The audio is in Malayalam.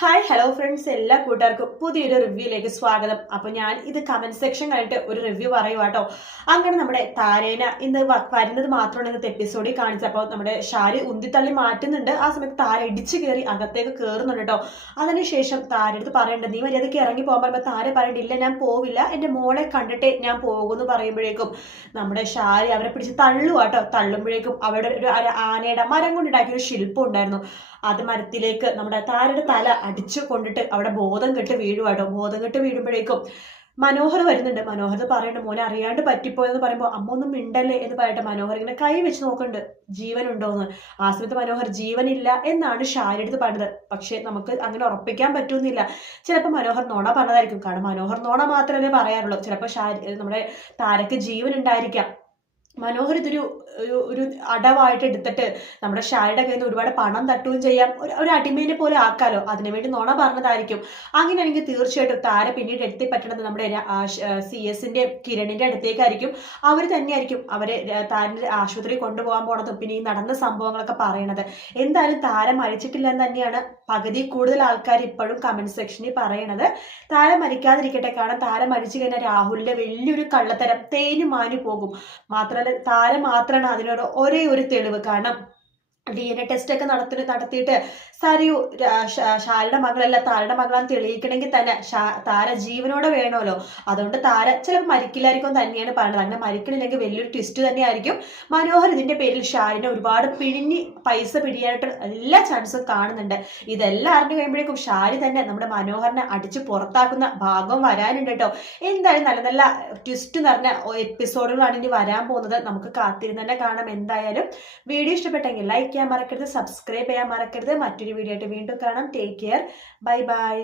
ഹായ് ഹലോ ഫ്രണ്ട്സ് എല്ലാ കൂട്ടുകാർക്കും പുതിയൊരു റിവ്യൂയിലേക്ക് സ്വാഗതം. അപ്പോൾ ഞാൻ ഇത് കമന്റ് സെക്ഷൻ കഴിഞ്ഞിട്ട് ഒരു റിവ്യൂ പറയുക കേട്ടോ അങ്ങനെ നമ്മുടെ താരേന ഇന്ന് വരുന്നത് മാത്രമാണ് ഇന്നത്തെ എപ്പിസോഡിൽ കാണിച്ചപ്പോൾ നമ്മുടെ ഷാരി ഉന്തിത്തള്ളി മാറ്റുന്നുണ്ട്. ആ സമയത്ത് താര ഇടിച്ചു കയറി അകത്തേക്ക് കയറുന്നുണ്ട് കേട്ടോ അതിനുശേഷം താരടുത്ത് പറയേണ്ടത് നീ മര്യാദയ്ക്ക് ഇറങ്ങി പോകാൻ പറയുമ്പോൾ താര പറയേണ്ട ഇല്ല ഞാൻ പോവില്ല. എന്റെ മോളെ കണ്ടിട്ടേ ഞാൻ പോകുമെന്ന് പറയുമ്പോഴേക്കും നമ്മുടെ ഷാരി അവരെ പിടിച്ച് തള്ളുക കേട്ടോ തള്ളുമ്പോഴേക്കും അവിടെ ഒരു ആനയുടെ മരം കൊണ്ടുണ്ടാക്കിയ ഒരു ശില്പം ഉണ്ടായിരുന്നു. അത് മരത്തിലേക്ക് നമ്മുടെ താരയുടെ തല അടിച്ചു കൊണ്ടിട്ട് അവിടെ ബോധം കെട്ട് വീഴുവാട്ടോ. ബോധം കെട്ട് വീഴുമ്പോഴേക്കും മനോഹർ വരുന്നുണ്ട്. മനോഹർ പറയുന്നുണ്ട് മോനെ അറിയാണ്ട് പറ്റിപ്പോയെന്ന് പറയുമ്പോൾ അമ്മ ഒന്നും മിണ്ടല്ലേ? എന്ന് പറയട്ടെ. മനോഹർ ഇങ്ങനെ കൈ വെച്ച് നോക്കുന്നുണ്ട്. ജീവൻ ഉണ്ടോന്ന് ആ സമയത്ത് മനോഹർ ജീവനില്ല എന്നാണ് ഷാരി അടുത്ത് പറഞ്ഞത്. പക്ഷേ നമുക്ക് അങ്ങനെ ഉറപ്പിക്കാൻ പറ്റുന്നില്ല. ചിലപ്പോൾ മനോഹർ നോണ പറഞ്ഞതായിരിക്കും. കാരണം മനോഹർ നോണ മാത്രമേ പറയാറുള്ളൂ. ചിലപ്പോൾ ഷാരി നമ്മുടെ താരക്ക് ജീവൻ ഉണ്ടായിരിക്കാം. മനോഹർ ഇതൊരു ഒരു അടവായിട്ട് എടുത്തിട്ട് നമ്മുടെ ഷായുടെ കയ്യിൽ നിന്ന് ഒരുപാട് പണം തട്ടുകയും ചെയ്യാം. ഒരു ഒരു അടിമേനെ പോലെ ആക്കാലോ. അതിനുവേണ്ടി നുണ പറഞ്ഞതായിരിക്കും. അങ്ങനെയാണെങ്കിൽ തീർച്ചയായിട്ടും താര പിന്നീട് എത്തി പറ്റണത് നമ്മുടെ സി എസിന്റെ കിരണിന്റെ അടുത്തേക്കായിരിക്കും. അവർ തന്നെയായിരിക്കും അവരെ താരന്റെ ആശുപത്രി കൊണ്ടുപോകാൻ പോണതും പിന്നെ ഈ നടന്ന സംഭവങ്ങളൊക്കെ പറയണത്. എന്തായാലും താര മരിച്ചിട്ടില്ല എന്ന് തന്നെയാണ് പകുതി കൂടുതൽ ആൾക്കാർ ഇപ്പോഴും കമന്റ് സെക്ഷനിൽ പറയണത്. താര മരിക്കാതിരിക്കട്ടെ. കാരണം താര മരിച്ചു കഴിഞ്ഞാൽ രാഹുലിന്റെ വലിയൊരു കള്ളത്തരം തേഞ്ഞു മാഞ്ഞു പോകും. മാത്രമല്ല താര മാത്രമാണ് അതിനോട് ഒരേ ഒരു തെളിവ്. കാരണം ഡി എൻ എ ടെസ്റ്റ് ഒക്കെ നടത്തി നടത്തിയിട്ട് സരിയു ഷാരുടെ മകളല്ല താരയുടെ മകളാന്ന് തെളിയിക്കണമെങ്കിൽ തന്നെ താര ജീവനോടെ വേണമല്ലോ. അതുകൊണ്ട് താര ചിലപ്പോൾ മരിക്കില്ലായിരിക്കും തന്നെയാണ് പറഞ്ഞത്. അങ്ങനെ മരിക്കണില്ലെങ്കിൽ വലിയൊരു ട്വിസ്റ്റ് തന്നെയായിരിക്കും. മനോഹർ ഇതിന്റെ പേരിൽ ഷാരിനെ ഒരുപാട് പിഴിഞ്ഞ് പൈസ പിടിയാനായിട്ട് എല്ലാ ചാൻസും കാണുന്നുണ്ട്. ഇതെല്ലാം അറിഞ്ഞു കഴിയുമ്പോഴേക്കും ഷാരി തന്നെ നമ്മുടെ മനോഹറിനെ അടിച്ച് പുറത്താക്കുന്ന ഭാഗം വരാനുണ്ട് കേട്ടോ. എന്തായാലും നല്ല നല്ല ട്വിസ്റ്റ് നിറഞ്ഞ എപ്പിസോഡുകളാണ് ഇനി വരാൻ പോകുന്നത്. നമുക്ക് കാത്തിരുന്ന് തന്നെ കാണാം. എന്തായാലും വീഡിയോ ഇഷ്ടപ്പെട്ടെങ്കിൽ ലൈക്ക് ചെയ്യാൻ മറക്കരുത് സബ്സ്ക്രൈബ് ചെയ്യാൻ മറക്കരുത്. മറ്റൊരു വീഡിയോ ആയിട്ട് വീണ്ടും കാണാം. Take care bye bye